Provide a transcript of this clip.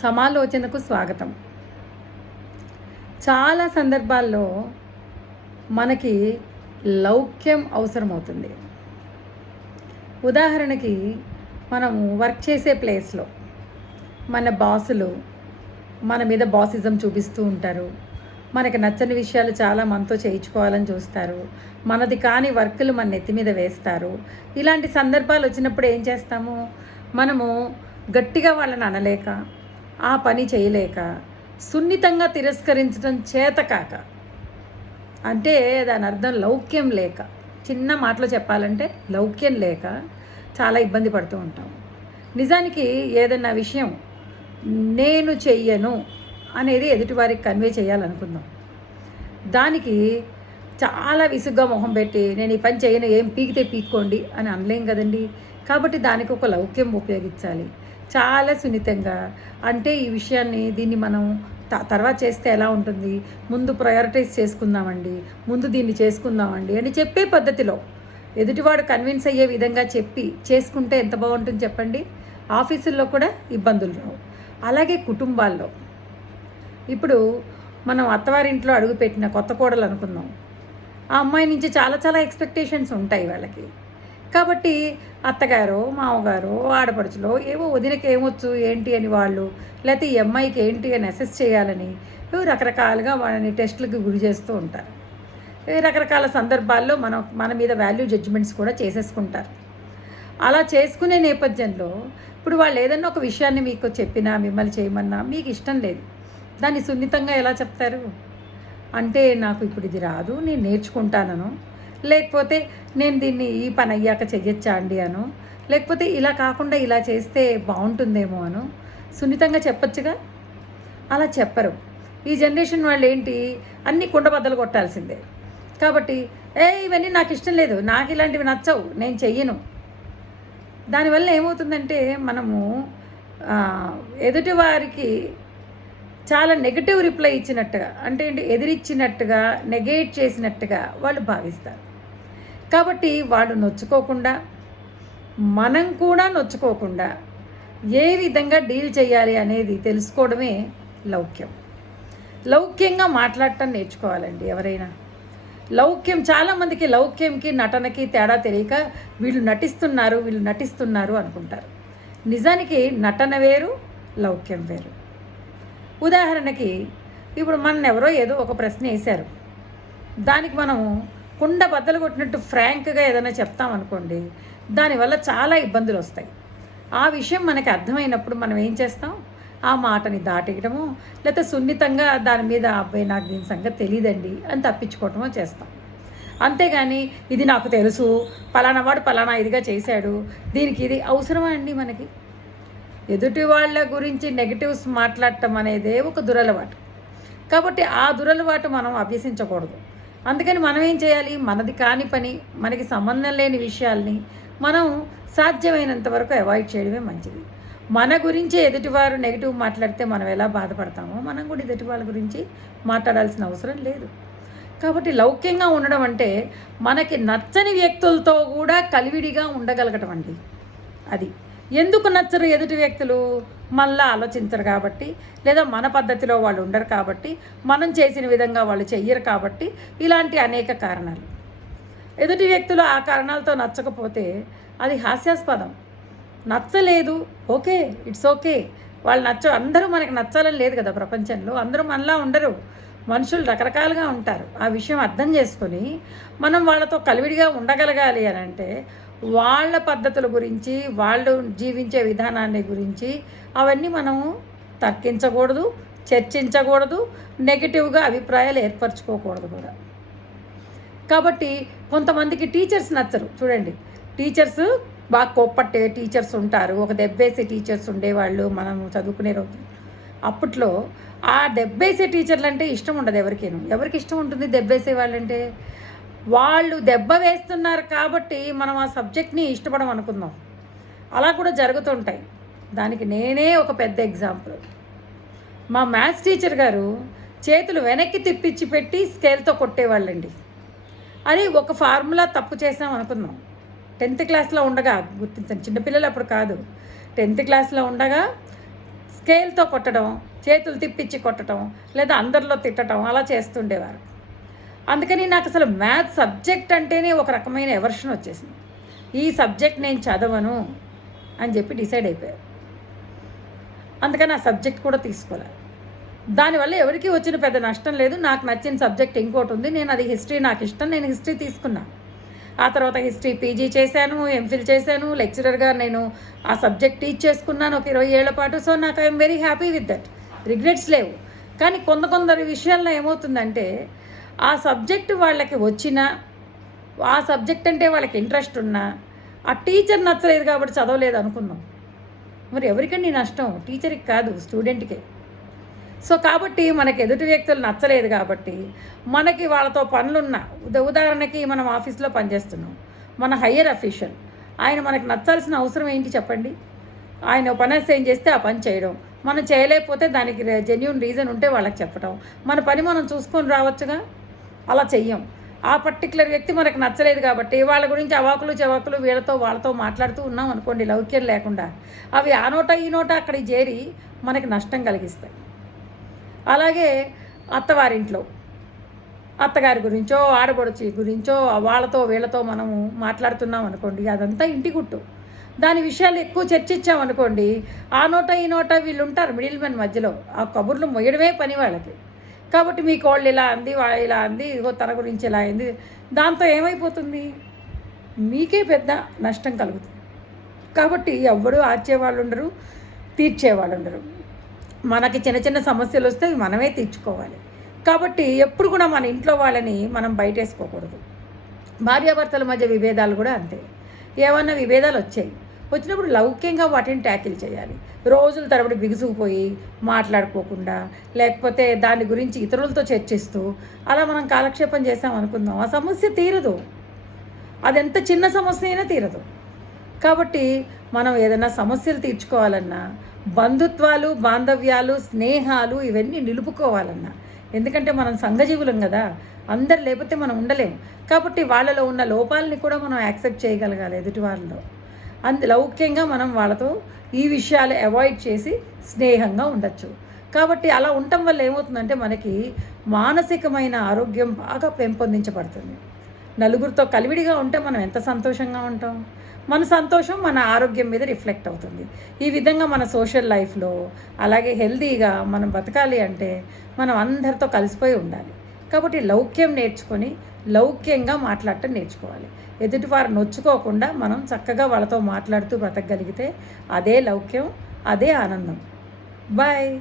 సమాలోచనకు స్వాగతం. చాలా సందర్భాల్లో మనకి లౌక్యం అవసరమవుతుంది. ఉదాహరణకి మనము వర్క్ చేసే ప్లేస్లో మన బాసులు మన మీద బాసిజం చూపిస్తూ ఉంటారు. మనకి నచ్చని విషయాలు చాలా మనతో చేయించుకోవాలని చూస్తారు. మనది కాని వర్కులు మన నెత్తి మీద వేస్తారు. ఇలాంటి సందర్భాలు వచ్చినప్పుడు ఏం చేస్తాము? మనము గట్టిగా వాళ్ళని అనలేక ఆ పని చేయలేక సున్నితంగా తిరస్కరించడం చేతకాక అంటే దాని అర్థం లౌక్యం లేక. చిన్న మాటలో చెప్పాలంటే లౌక్యం లేక చాలా ఇబ్బంది పడుతూ ఉంటాం. నిజానికి ఏదైనా విషయం నేను చెయ్యను అనేది ఎదుటివారికి కన్వే చేయాలనుకుందాం. దానికి చాలా విసుగ్గా మొహం పెట్టి నేను ఈ పని చేయను ఏం పీకితే పీక్కోండి అని అనలేం కదండి. కాబట్టి దానికి ఒక లౌక్యం ఉపయోగించాలి. చాలా సున్నితంగా. అంటే ఈ విషయాన్ని దీన్ని మనం త- తర్వాత చేస్తే ఎలా ఉంటుంది? ముందు ప్రయారిటైజ్ చేసుకుందామండి. ముందు దీన్ని చేసుకుందామండి అని చెప్పే పద్ధతిలో. ఎదుటివాడు కన్విన్స్ అయ్యే విధంగా చెప్పి చేసుకుంటే ఎంత బాగుంటుంది చెప్పండి? ఆఫీసుల్లో కూడా ఇబ్బందులు రావు. అలాగే కుటుంబాల్లో. ఇప్పుడు మనం అత్తవారింట్లో అడుగుపెట్టిన కొత్త కోడలు అనుకుందాం. ఆ అమ్మాయి నుంచి చాలా చాలా ఎక్స్పెక్టేషన్స్ ఉంటాయి వాళ్ళకి. కాబట్టి అత్తగారు మామగారు ఆడపడుచులో ఏవో వదినకి ఏమొచ్చు ఏంటి అని వాళ్ళు? లేకపోతే ఈ అమ్మాయికి ఏంటి అని అసెస్ చేయాలని రకరకాలుగా వాళ్ళని టెస్టులకు గురి చేస్తూ ఉంటారు. రకరకాల సందర్భాల్లో మనం మన మీద వాల్యూ జడ్జిమెంట్స్ కూడా చేసేసుకుంటారు. అలా చేసుకునే నేపథ్యంలో ఇప్పుడు వాళ్ళు ఏదన్నా ఒక విషయాన్ని మీకు చెప్పినా మిమ్మల్ని చేయమన్నా మీకు ఇష్టం లేదు. దాన్ని సున్నితంగా ఎలా చెప్తారు? అంటే నాకు ఇప్పుడు ఇది రాదు నేను నేర్చుకుంటానను. లేకపోతే నేను దీన్ని ఈ పని అయ్యాక చెయ్యొచ్చా అండి అను? లేకపోతే ఇలా కాకుండా ఇలా చేస్తే బాగుంటుందేమో అను? సున్నితంగా చెప్పొచ్చుగా? అలా చెప్పరు. ఈ జనరేషన్ వాళ్ళు ఏంటి అన్ని కుండబద్దలు కొట్టాల్సిందే. కాబట్టి ఏ ఇవన్నీ నాకు ఇష్టం లేదు. నాకు ఇలాంటివి నచ్చవు. నేను చెయ్యను. దానివల్ల ఏమవుతుందంటే మనము ఎదుటివారికి ఎదుటి వారికి చాలా నెగటివ్ రిప్లై ఇచ్చినట్టుగా అంటే ఏంటి ఎదిరిచ్చినట్టుగా నెగేట్ చేసినట్టుగా వాళ్ళు భావిస్తారు. కాబట్టి వాళ్ళు నొచ్చుకోకుండా మనం కూడా నొచ్చుకోకుండా ఏ విధంగా డీల్ చేయాలి అనేది తెలుసుకోవడమే లౌక్యం. లౌక్యంగా మాట్లాడటం నేర్చుకోవాలండి ఎవరైనా. లౌక్యం చాలామందికి లౌక్యంకి నటనకి తేడా తెలియక వీళ్ళు నటిస్తున్నారు వీళ్ళు నటిస్తున్నారు అనుకుంటారు. నిజానికి నటన వేరు లౌక్యం వేరు. ఉదాహరణకి ఇప్పుడు మన ఎవరో ఏదో ఒక ప్రశ్న వేశారు. దానికి మనం కుండ బద్దలు కొట్టినట్టు ఫ్రాంక్గా ఏదైనా చెప్తామనుకోండి దానివల్ల చాలా ఇబ్బందులు వస్తాయి. ఆ విషయం మనకి అర్థమైనప్పుడు మనం ఏం చేస్తాం? ఆ మాటని దాటేయడము లేకపోతే సున్నితంగా దాని మీద అబ్బాయి నాకు దీని సంగతి తెలియదండి అని తప్పించుకోవటమో చేస్తాం. అంతేగాని ఇది నాకు తెలుసు పలానా వాడు పలానా ఇదిగా చేశాడు దీనికి ఇది అవసరమా అండి మనకి? ఎదుటి వాళ్ళ గురించి నెగిటివ్స్ మాట్లాడటం అనేదే ఒక దురలవాటు. కాబట్టి ఆ దురలవాటు మనం అభ్యసించకూడదు. అందుకని మనం ఏం చేయాలి? మనది కాని పని మనకి సంబంధం లేని విషయాల్ని మనం సాధ్యమైనంత వరకు అవాయిడ్ చేయడమే మంచిది. మన గురించి ఎదుటివారు నెగిటివ్ మాట్లాడితే మనం ఎలా బాధపడతామో మనం కూడా ఎదుటి వాళ్ళ గురించి మాట్లాడాల్సిన అవసరం లేదు. కాబట్టి లౌక్యంగా ఉండడం అంటే మనకి నచ్చని వ్యక్తులతో కూడా కలివిడిగా ఉండగలగటం అండి. అది. ఎందుకు నచ్చరు ఎదుటి వ్యక్తులు? మళ్ళీ ఆలోచించరు కాబట్టి లేదా మన పద్ధతిలో వాళ్ళు ఉండరు కాబట్టి మనం చేసిన విధంగా వాళ్ళు చెయ్యరు కాబట్టి ఇలాంటి అనేక కారణాలు. ఎదుటి వ్యక్తులు ఆ కారణాలతో నచ్చకపోతే అది హాస్యాస్పదం. నచ్చలేదు ఓకే ఇట్స్ ఓకే. వాళ్ళు నచ్చ అందరూ మనకు నచ్చాలని లేదు కదా ప్రపంచంలో అందరూ మనలా ఉండరు. మనుషులు రకరకాలుగా ఉంటారు. ఆ విషయం అర్థం చేసుకొని మనం వాళ్ళతో కలివిడిగా ఉండగలగాలి అని అంటే వాళ్ళ పద్ధతుల గురించి వాళ్ళు జీవించే విధానాన్ని గురించి అవన్నీ మనము తర్కించకూడదు చర్చించకూడదు నెగిటివ్గా అభిప్రాయాలు ఏర్పరచుకోకూడదు కూడా. కాబట్టి కొంతమందికి టీచర్స్ నచ్చరు. చూడండి టీచర్స్ బాగా కోప్పట్టే టీచర్స్ ఉంటారు. ఒక దెబ్బేసే టీచర్స్ ఉండేవాళ్ళు మనం చదువుకునే రోజు. అప్పట్లో ఆ దెబ్బేసే టీచర్లు అంటే ఇష్టం ఉండదు ఎవరికేను. ఎవరికి ఇష్టం ఉంటుంది దెబ్బేసే వాళ్ళంటే? వాళ్ళు దెబ్బ వేస్తున్నారు కాబట్టి మనం ఆ సబ్జెక్ట్ని ఇష్టపడం అనుకుందాం. అలా కూడా జరుగుతుంటాయి. దానికి నేనే ఒక పెద్ద ఎగ్జాంపుల్. మా మ్యాథ్స్ టీచర్ గారు చేతులు వెనక్కి తిప్పించి పెట్టి స్కేల్తో కొట్టేవాళ్ళండి. అని ఒక ఫార్ములా తప్పు చేసాం అనుకుందాం. టెన్త్ క్లాస్లో ఉండగా గుర్తించండి చిన్నపిల్లలు అప్పుడు కాదు. టెన్త్ క్లాస్లో ఉండగా స్కేల్తో కొట్టడం చేతులు తిప్పించి కొట్టడం లేదా అందరిలో తిట్టడం అలా చేస్తుండేవారు. అందుకని నాకు అసలు మ్యాథ్స్ సబ్జెక్ట్ అంటేనే ఒక రకమైన ఎవర్షన్ వచ్చేసింది. ఈ సబ్జెక్ట్ నేను చదవను అని చెప్పి డిసైడ్ అయిపోయారు. అందుకని ఆ సబ్జెక్ట్ కూడా తీసుకోలే. దానివల్ల ఎవరికి వచ్చిన పెద్ద నష్టం లేదు. నాకు నచ్చిన సబ్జెక్ట్ ఇంకోటి ఉంది. నేను అది హిస్టరీ నాకు ఇష్టం. నేను హిస్టరీ తీసుకున్నా. ఆ తర్వాత హిస్టరీ పీజీ చేశాను ఎంఫిల్ చేశాను లెక్చరర్గా నేను ఆ సబ్జెక్ట్ టీచ్ చేసుకున్నాను ఒక ఇరవై ఏళ్ళ పాటు. సో నాకు I'm very happy with that. Regrets లేవు. కానీ కొంత కొందరి విషయాల్లో ఏమవుతుందంటే ఆ సబ్జెక్ట్ వాళ్ళకి వచ్చినా ఆ సబ్జెక్ట్ అంటే వాళ్ళకి ఇంట్రెస్ట్ ఉన్నా ఆ టీచర్ నచ్చలేదు కాబట్టి చదవలేదు అనుకున్నాం. మరి ఎవరికండి నష్టం? టీచర్కి కాదు స్టూడెంట్కే. సో కాబట్టి మనకి ఎదుటి వ్యక్తులు నచ్చలేదు కాబట్టి మనకి వాళ్ళతో పనులున్న ఉదాహరణకి మనం ఆఫీస్లో పనిచేస్తున్నాం. మన హయ్యర్ అఫీషియల్ ఆయన మనకు నచ్చాల్సిన అవసరం ఏంటి చెప్పండి? ఆయన పని ఏం చేస్తే ఆ పని చేయడం. మనం చేయలేకపోతే దానికి జెన్యున్ రీజన్ ఉంటే వాళ్ళకి చెప్పడం మన పని మనం చూసుకొని రావచ్చుగా? అలా చెయ్యం. ఆ పర్టికులర్ వ్యక్తి మనకు నచ్చలేదు కాబట్టి వాళ్ళ గురించి అవాకులు చవాకులు వీళ్ళతో వాళ్ళతో మాట్లాడుతూ ఉన్నాం అనుకోండి లౌక్యం లేకుండా. అవి ఆ నోట ఈ నోట అక్కడికి చేరి మనకి నష్టం కలిగిస్తాయి. అలాగే అత్తవారింట్లో అత్తగారి గురించో ఆడబడుచి గురించో వాళ్ళతో వీళ్ళతో మనము మాట్లాడుతున్నాం అనుకోండి అదంతా ఇంటి గుట్టు. దాని విషయాలు ఎక్కువ చర్చించాం అనుకోండి ఆ నోట ఈ నోట వీళ్ళు ఉంటారు మిడిల్ మెన్ మధ్యలో ఆ కబుర్లు మొయ్యడమే పని వాళ్ళకి. కాబట్టి మీ కోళ్ళు ఇలా అంది వా ఇలా అంది ఇదిగో తన గురించి ఇలా అయింది. దాంతో ఏమైపోతుంది? మీకే పెద్ద నష్టం కలుగుతుంది. కాబట్టి ఎవ్వరూ ఆర్చేవాళ్ళు ఉండరు తీర్చేవాళ్ళు ఉండరు మనకి చిన్న చిన్న సమస్యలు వస్తే మనమే తీర్చుకోవాలి. కాబట్టి ఎప్పుడు కూడా మన ఇంట్లో వాళ్ళని మనం బయటేసుకోకూడదు. భార్యాభర్తల మధ్య విభేదాలు కూడా అంతే. ఏమన్నా విభేదాలు వచ్చాయి. వచ్చినప్పుడు లౌక్యంగా వాటిని ట్యాకిల్ చేయాలి. రోజుల తరబడి బిగుసుకుపోయి మాట్లాడుకోకుండా లేకపోతే దాని గురించి ఇతరులతో చర్చిస్తూ అలా మనం కాలక్షేపం చేసాం అనుకుందాం. ఆ సమస్య తీరదు. అది ఎంత చిన్న సమస్య అయినా తీరదు. కాబట్టి మనం ఏదైనా సమస్యలు తీర్చుకోవాలన్నా బంధుత్వాలు బాంధవ్యాలు స్నేహాలు ఇవన్నీ నిలుపుకోవాలన్నా ఎందుకంటే మనం సంఘజీవులం కదా అందరు లేకపోతే మనం ఉండలేం. కాబట్టి వాళ్ళలో ఉన్న లోపాలని కూడా మనం యాక్సెప్ట్ చేయగలగాలి ఎదుటి వాళ్ళలో. అందు లౌక్యంగా మనం వాళ్ళతో ఈ విషయాలు అవాయిడ్ చేసి స్నేహంగా ఉండొచ్చు. కాబట్టి అలా ఉండటం వల్ల ఏమవుతుందంటే మనకి మానసికమైన ఆరోగ్యం బాగా పెంపొందించబడుతుంది. నలుగురితో కలివిడిగా ఉంటే మనం ఎంత సంతోషంగా ఉంటాం? మన సంతోషం మన ఆరోగ్యం మీద రిఫ్లెక్ట్ అవుతుంది. ఈ విధంగా మన సోషల్ లైఫ్లో అలాగే హెల్తీగా మనం బతకాలి అంటే మనం అందరితో కలిసిపోయి ఉండాలి. కాబట్టి లౌక్యం నేర్చుకొని లౌక్యంగా మాట్లాడటం నేర్చుకోవాలి. ఎదుటివారు నొచ్చుకోకుండా మనం చక్కగా వాళ్ళతో మాట్లాడుతూ బ్రతకగలిగితే అదే లౌక్యం అదే ఆనందం. బాయ్.